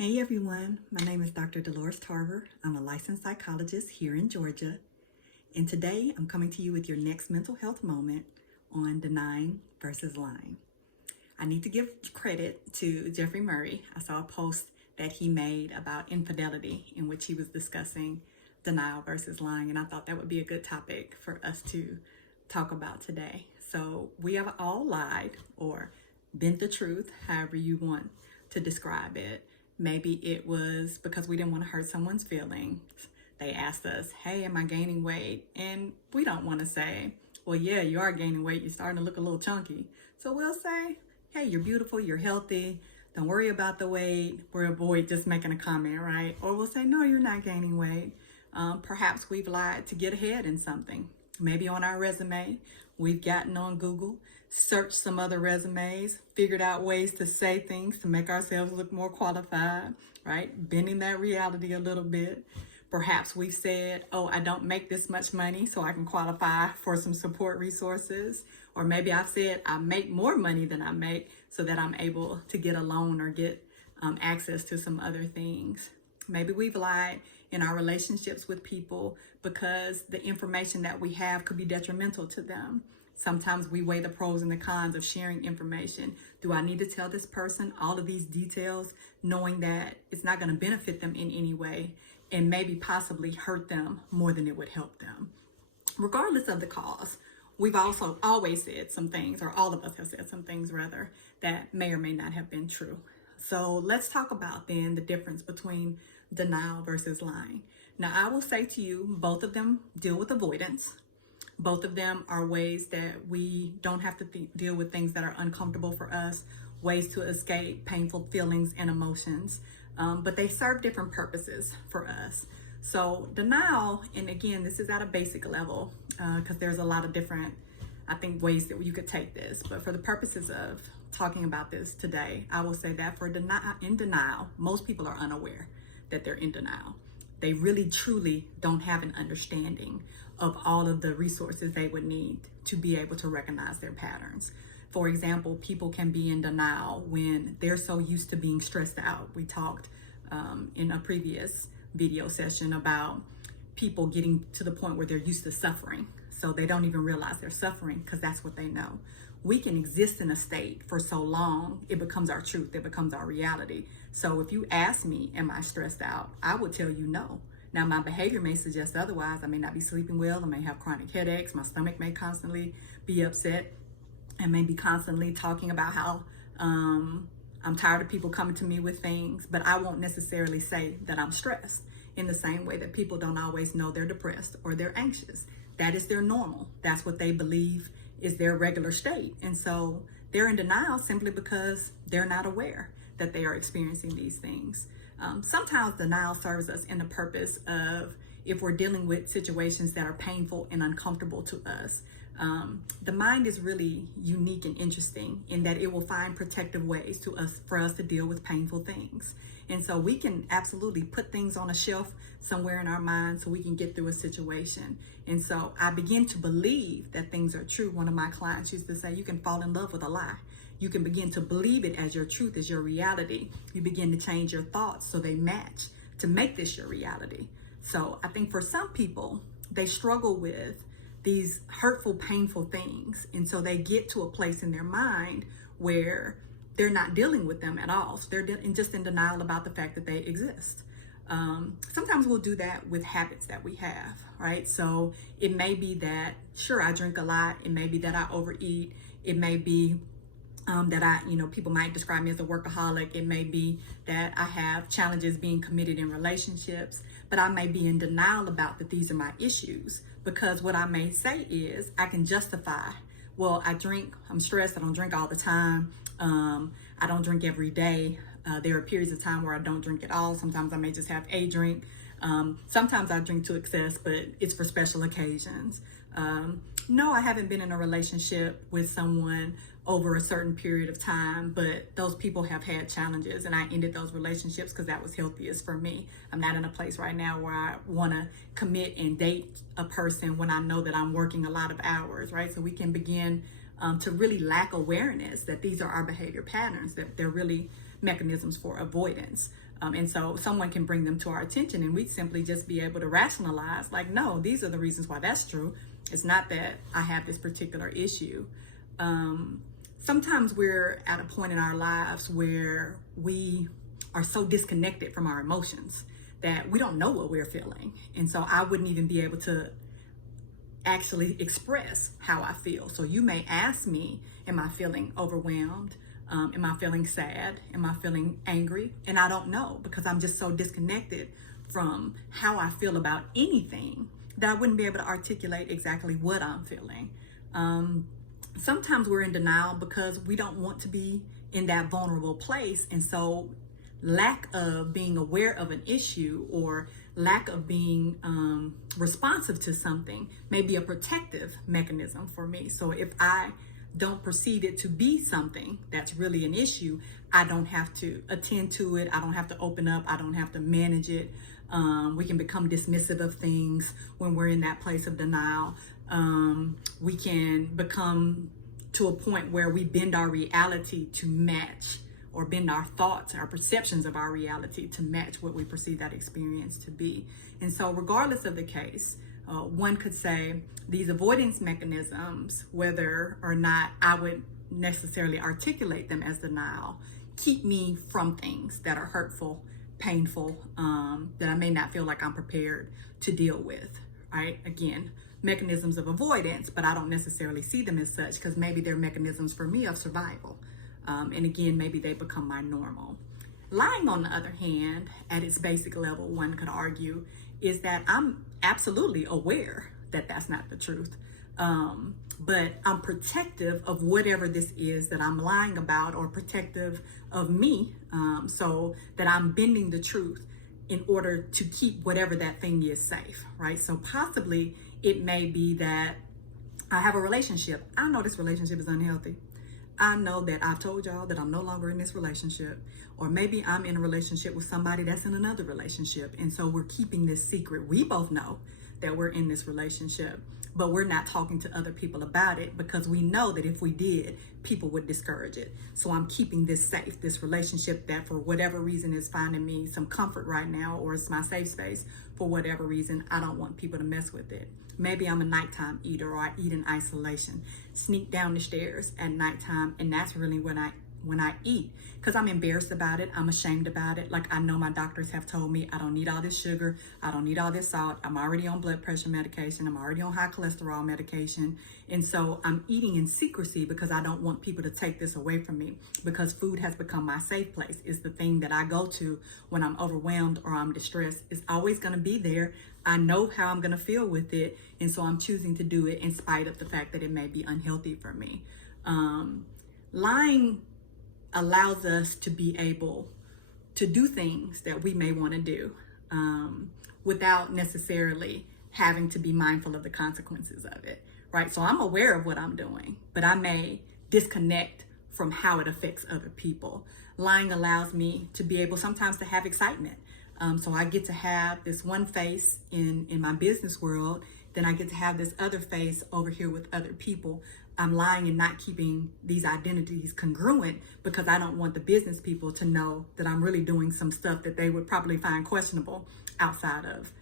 Hey everyone, my name is Dr. Dolores Tarver. I'm a licensed psychologist here in Georgia, and today I'm coming to you with your next mental health moment on denying versus lying. I need to give credit to Jeffrey Murray. I saw a post that he made about infidelity in which he was discussing denial versus lying, and I thought that would be a good topic for us to talk about today. So we have all lied or bent the truth, however you want to describe it. Maybe it was because we didn't want to hurt someone's feelings. They asked us, hey, am I gaining weight? And we don't want to say, well, yeah, you are gaining weight. You're starting to look a little chunky. So we'll say, hey, you're beautiful, you're healthy. Don't worry about the weight. We'll avoid just making a comment, right? Or we'll say, no, you're not gaining weight. Perhaps we've lied to get ahead in something. Maybe on our resume, we've gotten on Google, searched some other resumes, figured out ways to say things to make ourselves look more qualified, right? Bending that reality a little bit. Perhaps we've said, oh, I don't make this much money, so I can qualify for some support resources. Or maybe I've said I make more money than I make so that I'm able to get a loan or get access to some other things. Maybe we've lied in our relationships with people because the information that we have could be detrimental to them. Sometimes we weigh the pros and the cons of sharing information. Do I need to tell this person all of these details, knowing that it's not going to benefit them in any way and maybe possibly hurt them more than it would help them? Regardless of the cause, we've also always said some things, or all of us have said some things rather, that may or may not have been true. So let's talk about then the difference between denial versus lying. Now, I will say to you, both of them deal with avoidance. Both of them are ways that we don't have to deal with things that are uncomfortable for us, ways to escape painful feelings and emotions, but they serve different purposes for us. So denial, and again, this is at a basic level because there's a lot of different, I think, ways that you could take this. But for the purposes of talking about this today, I will say that in denial, most people are unaware that they're in denial. They really, truly don't have an understanding of all of the resources they would need to be able to recognize their patterns. For example, people can be in denial when they're so used to being stressed out. We talked in a previous video session about people getting to the point where they're used to suffering. So they don't even realize they're suffering because that's what they know. We can exist in a state for so long, it becomes our truth, it becomes our reality. So if you ask me, am I stressed out? I would tell you no. Now, my behavior may suggest otherwise. I may not be sleeping well. I may have chronic headaches. My stomach may constantly be upset. I may be constantly talking about how I'm tired of people coming to me with things, but I won't necessarily say that I'm stressed. In the same way that people don't always know they're depressed or they're anxious. That is their normal. That's what they believe is their regular state. And so they're in denial simply because they're not aware that they are experiencing these things. Sometimes denial serves us in the purpose of if we're dealing with situations that are painful and uncomfortable to us. The mind is really unique and interesting in that it will find protective ways for us to deal with painful things. And so we can absolutely put things on a shelf somewhere in our mind so we can get through a situation. And so I begin to believe that things are true. One of my clients used to say, you can fall in love with a lie. You can begin to believe it as your truth, as your reality. You begin to change your thoughts so they match to make this your reality. So I think for some people, they struggle with these hurtful, painful things. And so they get to a place in their mind where they're not dealing with them at all. So they're just in denial about the fact that they exist. Sometimes we'll do that with habits that we have, right? So it may be that, sure, I drink a lot. It may be that I overeat. It may be that people might describe me as a workaholic. It may be that I have challenges being committed in relationships, but I may be in denial about that these are my issues because what I may say is I can justify, well, I drink, I'm stressed, I don't drink all the time. I don't drink every day. There are periods of time where I don't drink at all. Sometimes I may just have a drink. Sometimes I drink to excess, but it's for special occasions. No, I haven't been in a relationship with someone over a certain period of time, but those people have had challenges and I ended those relationships because that was healthiest for me. I'm not in a place right now where I want to commit and date a person when I know that I'm working a lot of hours, right? So we can begin to really lack awareness that these are our behavior patterns, that they're really mechanisms for avoidance. And so someone can bring them to our attention and we'd simply just be able to rationalize like, no, these are the reasons why that's true. It's not that I have this particular issue. Sometimes we're at a point in our lives where we are so disconnected from our emotions that we don't know what we're feeling. And so I wouldn't even be able to actually express how I feel. So you may ask me, am I feeling overwhelmed? Am I feeling sad? Am I feeling angry? And I don't know because I'm just so disconnected from how I feel about anything that I wouldn't be able to articulate exactly what I'm feeling. Sometimes we're in denial because we don't want to be in that vulnerable place. And so lack of being aware of an issue or lack of being responsive to something may be a protective mechanism for me. So if I don't perceive it to be something that's really an issue, I don't have to attend to it. I don't have to open up. I don't have to manage it. We can become dismissive of things when we're in that place of denial. We can become to a point where we bend our reality to match, or bend our thoughts, our perceptions of our reality to match what we perceive that experience to be. And so regardless of the case, one could say these avoidance mechanisms, whether or not I would necessarily articulate them as denial, keep me from things that are hurtful, painful, that I may not feel like I'm prepared to deal with, right? Again, mechanisms of avoidance, but I don't necessarily see them as such because maybe they're mechanisms for me of survival. And again, maybe they become my normal. Lying, on the other hand, at its basic level, one could argue, is that I'm absolutely aware that that's not the truth. But I'm protective of whatever this is that I'm lying about, or protective of me, so that I'm bending the truth in order to keep whatever that thing is safe, right? So possibly it may be that I have a relationship. I know this relationship is unhealthy. I know that I've told y'all that I'm no longer in this relationship, or maybe I'm in a relationship with somebody that's in another relationship. And so we're keeping this secret. We both know that we're in this relationship, but we're not talking to other people about it because we know that if we did, people would discourage it. So I'm keeping this safe, this relationship that for whatever reason is finding me some comfort right now, or it's my safe space for whatever reason. I don't want people to mess with it. Maybe I'm a nighttime eater, or I eat in isolation, sneak down the stairs at nighttime, and that's really when I eat, because I'm embarrassed about it. I'm ashamed about it. Like, I know my doctors have told me I don't need all this sugar. I don't need all this salt. I'm already on blood pressure medication. I'm already on high cholesterol medication. And so I'm eating in secrecy because I don't want people to take this away from me, because food has become my safe place. It's the thing that I go to when I'm overwhelmed or I'm distressed. It's always going to be there. I know how I'm going to feel with it. And so I'm choosing to do it in spite of the fact that it may be unhealthy for me. Lying allows us to be able to do things that we may want to do without necessarily having to be mindful of the consequences of it, right? So I'm aware of what I'm doing, but I may disconnect from how it affects other people. Lying allows me to be able sometimes to have excitement. So I get to have this one face in my business world, then I get to have this other face over here with other people. I'm lying and not keeping these identities congruent because I don't want the business people to know that I'm really doing some stuff that they would probably find questionable outside of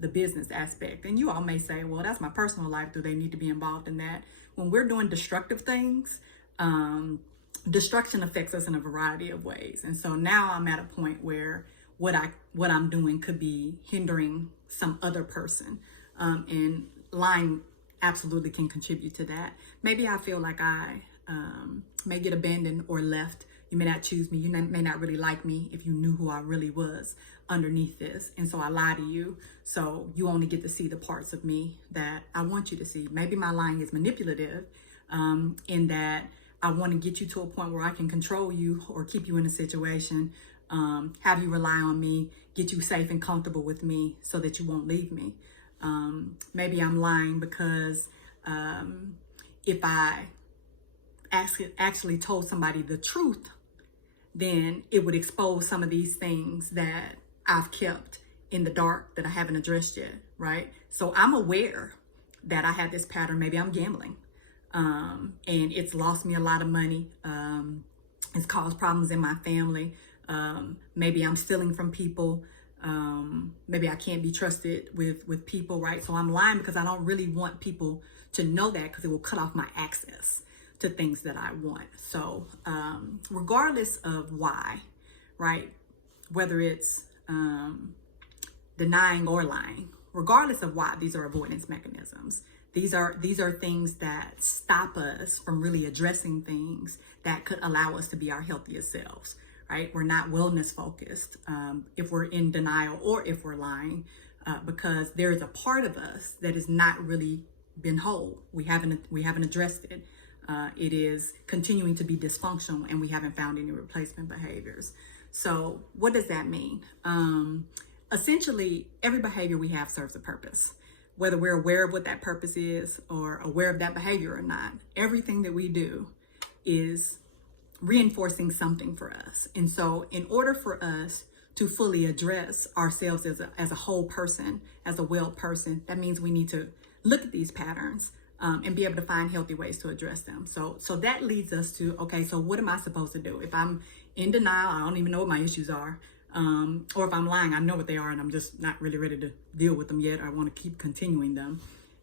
the business aspect. And you all may say, well, that's my personal life. Do they need to be involved in that? When we're doing destructive things, destruction affects us in a variety of ways. And so now I'm at a point where what I'm doing could be hindering some other person, and lying absolutely can contribute to that. Maybe I feel like I may get abandoned or left. You may not choose me. You may not really like me if you knew who I really was underneath this. And so I lie to you. So you only get to see the parts of me that I want you to see. Maybe my lying is manipulative, in that I want to get you to a point where I can control you or keep you in a situation, have you rely on me, get you safe and comfortable with me so that you won't leave me. Maybe I'm lying because if I actually told somebody the truth, then it would expose some of these things that I've kept in the dark that I haven't addressed yet, right? So I'm aware that I have this pattern. Maybe I'm gambling, and it's lost me a lot of money. It's caused problems in my family. Maybe I'm stealing from people. Maybe I can't be trusted with people, right? So I'm lying because I don't really want people to know that, because it will cut off my access to things that I want. So regardless of why, right? Whether it's denying or lying, regardless of why, these are avoidance mechanisms. These are things that stop us from really addressing things that could allow us to be our healthiest selves, right? We're not wellness focused if we're in denial or if we're lying, because there is a part of us that has not really been whole. We haven't addressed it. It is continuing to be dysfunctional, and we haven't found any replacement behaviors. So what does that mean? Essentially, every behavior we have serves a purpose. Whether we're aware of what that purpose is or aware of that behavior or not, everything that we do is reinforcing something for us. And so in order for us to fully address ourselves as a whole person, as a well person, that means we need to look at these patterns and be able to find healthy ways to address them. So that leads us to, okay, so what am I supposed to do? If I'm in denial, I don't even know what my issues are. Or if I'm lying, I know what they are and I'm just not really ready to deal with them yet. I want to keep continuing them.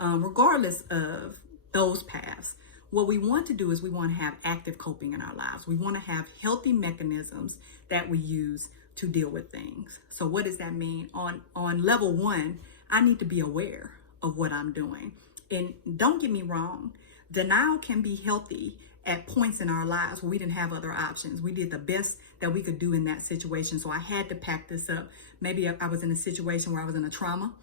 Regardless of those paths, what we want to do is we want to have active coping in our lives. We want to have healthy mechanisms that we use to deal with things. So what does that mean? On level one, I need to be aware of what I'm doing. And don't get me wrong, denial can be healthy at points in our lives where we didn't have other options. We did the best that we could do in that situation. So I had to pack this up. Maybe I was in a situation where I was in a trauma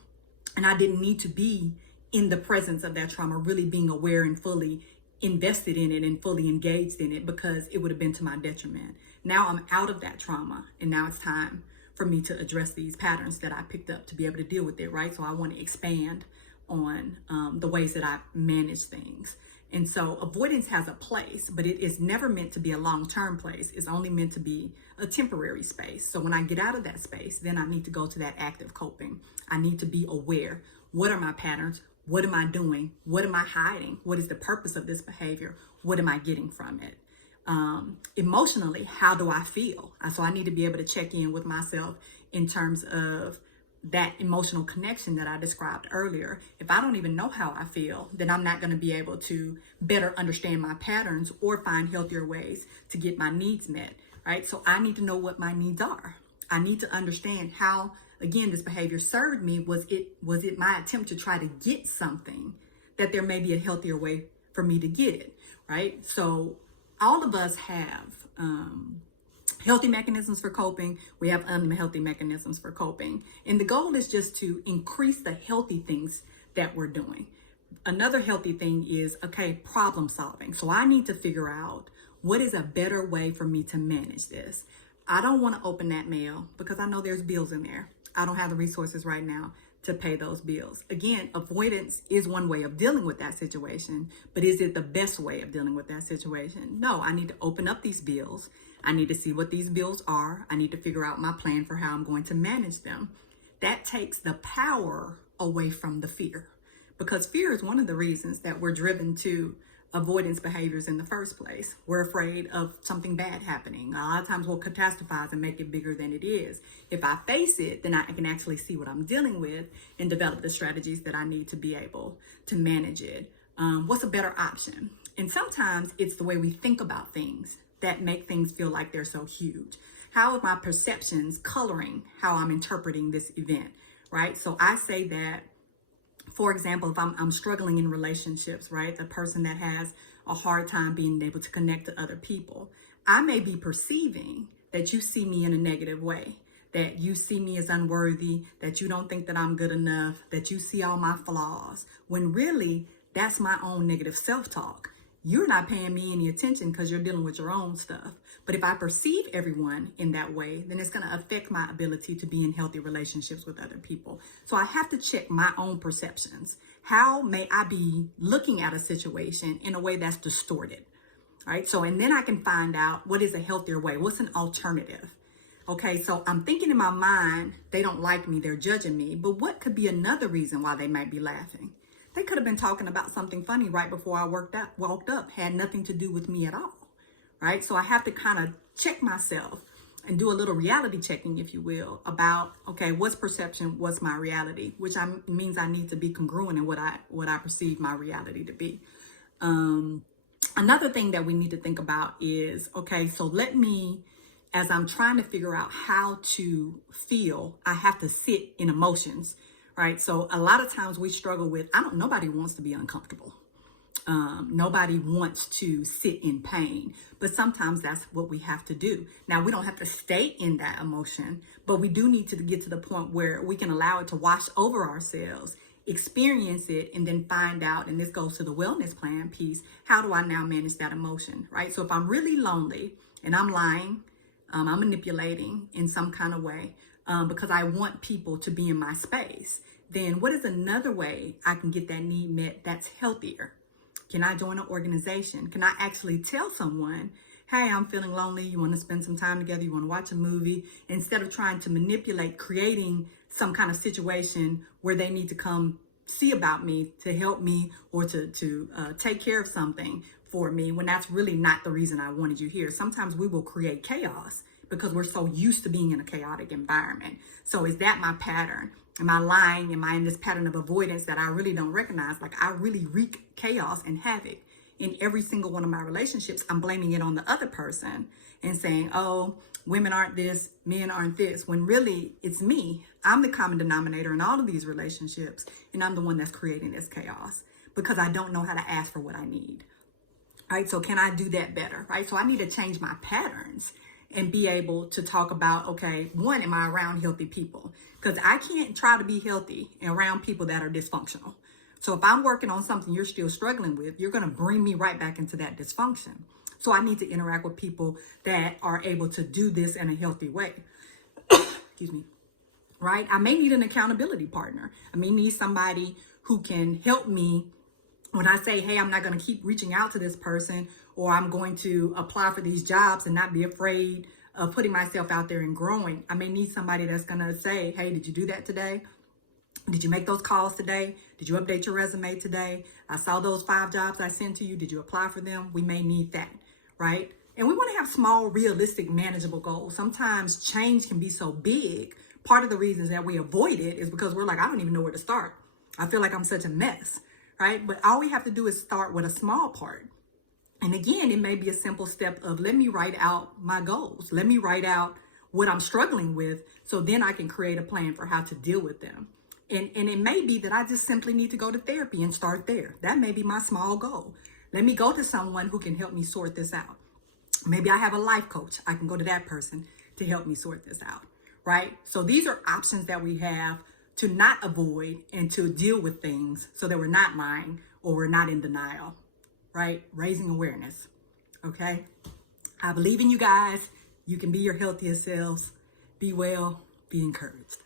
and I didn't need to be in the presence of that trauma, really being aware and fully invested in it and fully engaged in it, because it would have been to my detriment. Now I'm out of that trauma, and now it's time for me to address these patterns that I picked up to be able to deal with it, right? So I want to expand on the ways that I manage things. And so avoidance has a place, but it is never meant to be a long-term place. It's only meant to be a temporary space. So when I get out of that space, then I need to go to that active coping. I need to be aware. What are my patterns? What am I doing? What am I hiding? What is the purpose of this behavior? What am I getting from it? Emotionally, how do I feel? So I need to be able to check in with myself in terms of that emotional connection that I described earlier. If I don't even know how I feel, then I'm not going to be able to better understand my patterns or find healthier ways to get my needs met, right? So I need to know what my needs are. I need to understand how, again, this behavior served me. Was it my attempt to try to get something, that there may be a healthier way for me to get it, right? So all of us have healthy mechanisms for coping. We have unhealthy mechanisms for coping. And the goal is just to increase the healthy things that we're doing. Another healthy thing is, okay, problem solving. So I need to figure out what is a better way for me to manage this. I don't want to open that mail because I know there's bills in there. I don't have the resources right now to pay those bills. Again, avoidance is one way of dealing with that situation, but is it the best way of dealing with that situation? No, I need to open up these bills. I need to see what these bills are. I need to figure out my plan for how I'm going to manage them. That takes the power away from the fear, because fear is one of the reasons that we're driven to avoidance behaviors in the first place. We're afraid of something bad happening. A lot of times we'll catastrophize and make it bigger than it is. If I face it, then I can actually see what I'm dealing with and develop the strategies that I need to be able to manage it. What's a better option? And sometimes it's the way we think about things that make things feel like they're so huge. How are my perceptions coloring how I'm interpreting this event, right? So I say that, for example, if I'm struggling in relationships, right? The person that has a hard time being able to connect to other people, I may be perceiving that you see me in a negative way, that you see me as unworthy, that you don't think that I'm good enough, that you see all my flaws, when really that's my own negative self-talk. You're not paying me any attention because you're dealing with your own stuff. But if I perceive everyone in that way, then it's going to affect my ability to be in healthy relationships with other people. So I have to check my own perceptions. How may I be looking at a situation in a way that's distorted? Right? So, and then I can find out what is a healthier way. What's an alternative? Okay, so I'm thinking in my mind, they don't like me, they're judging me. But what could be another reason why they might be laughing? They could have been talking about something funny right before I walked up, had nothing to do with me at all, right? So I have to kind of check myself and do a little reality checking, if you will, about, okay, what's perception, what's my reality, which means I need to be congruent in what I perceive my reality to be. Another thing that we need to think about is, okay, so let me, as I'm trying to figure out how to feel, I have to sit in emotions, right? So a lot of times we struggle with, nobody wants to be uncomfortable. Nobody wants to sit in pain, but sometimes that's what we have to do. Now, we don't have to stay in that emotion, but we do need to get to the point where we can allow it to wash over ourselves, experience it, and then find out, and this goes to the wellness plan piece, how do I now manage that emotion, right? So if I'm really lonely and I'm lying, I'm manipulating in some kind of way because I want people to be in my space, then what is another way I can get that need met that's healthier? Can I join an organization? Can I actually tell someone, hey, I'm feeling lonely. You want to spend some time together? You want to watch a movie? Instead of trying to manipulate, creating some kind of situation where they need to come see about me to help me or to take care of something for me, when that's really not the reason I wanted you here. Sometimes we will create chaos because we're so used to being in a chaotic environment. So is that my pattern? Am I lying? Am I in this pattern of avoidance that I really don't recognize? Like, I really wreak chaos and havoc in every single one of my relationships. I'm blaming it on the other person and saying, oh, women aren't this, men aren't this, when really it's me. I'm the common denominator in all of these relationships, and I'm the one that's creating this chaos because I don't know how to ask for what I need. Right? So can I do that better? Right? So I need to change my patterns and be able to talk about, okay, one, am I around healthy people? Because I can't try to be healthy around people that are dysfunctional. So if I'm working on something you're still struggling with, you're going to bring me right back into that dysfunction. So I need to interact with people that are able to do this in a healthy way. Excuse me. Right? I may need an accountability partner. I may need somebody who can help me when I say, hey, I'm not going to keep reaching out to this person, or I'm going to apply for these jobs and not be afraid of putting myself out there and growing. I may need somebody that's going to say, hey, did you do that today? Did you make those calls today? Did you update your resume today? I saw those 5 jobs I sent to you. Did you apply for them? We may need that, right? And we want to have small, realistic, manageable goals. Sometimes change can be so big. Part of the reasons that we avoid it is because we're like, I don't even know where to start. I feel like I'm such a mess, right? But all we have to do is start with a small part. And again, it may be a simple step of, let me write out my goals. Let me write out what I'm struggling with, so then I can create a plan for how to deal with them. And it may be that I just simply need to go to therapy and start there. That may be my small goal. Let me go to someone who can help me sort this out. Maybe I have a life coach. I can go to that person to help me sort this out, right? So these are options that we have to not avoid and to deal with things so that we're not lying or we're not in denial, right? Raising awareness, okay? I believe in you guys. You can be your healthiest selves. Be well, be encouraged.